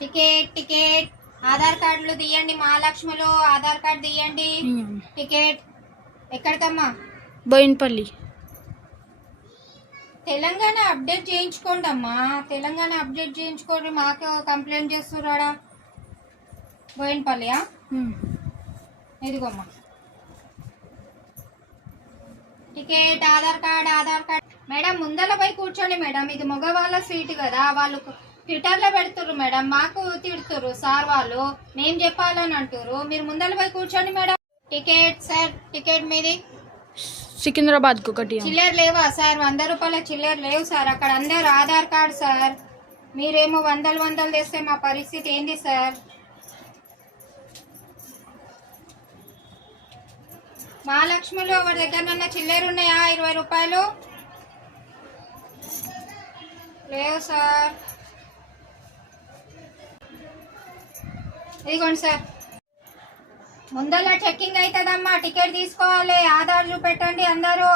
Ticket ticket Aadhaar కార్డులు తీయండి, మహాలక్ష్మిలో ఆధార్ కార్డు తీయండి. టికెట్ ఎక్కడికమ్మా? బోయిన్పల్లి. తెలంగాణ అప్డేట్ చేయించుకోండి అమ్మా, తెలంగాణ అప్డేట్ చేయించుకోండి. మాకు కంప్లైంట్ చేస్తున్నాడా? బోయిన్పల్లియా? ఇదిగోమ్మా ticket, Aadhaar card, Aadhaar card. Madam ముందర పోయి కూర్చోండి మేడం, ఇది మగవాళ్ళ సీట్ కదా, వాళ్ళు ట్విట్టర్లో పెడుతుర్రు మేడం, మాకు తిడుతుర్రు సార్ వాళ్ళు, మేము చెప్పాలని అంటారు. మీరు ముందర పోయి కూర్చోండి మేడం. టికెట్ సార్, టికెట్ మీది సికింద్రాబాద్ కు ఒకటి. చిల్లర లేవా సార్? 100 రూపాయల చిల్లర లేవు సార్, అక్కడ అందరు ఆధార్ కార్డ్ సార్, మీరేమో వందలు తెస్తే మా పరిస్థితి ఏంది సార్? మహాలక్ష్మిలో ఎవరి దగ్గర చిల్లర ఉన్నాయా? 20 రూపాయలు లేవు సార్. ఇదిగోండి సార్, ముందర చెక్కింగ్ అవుతుందమ్మా, టికెట్ తీసుకోవాలి, ఆధార్ చూపెట్టండి అందరూ.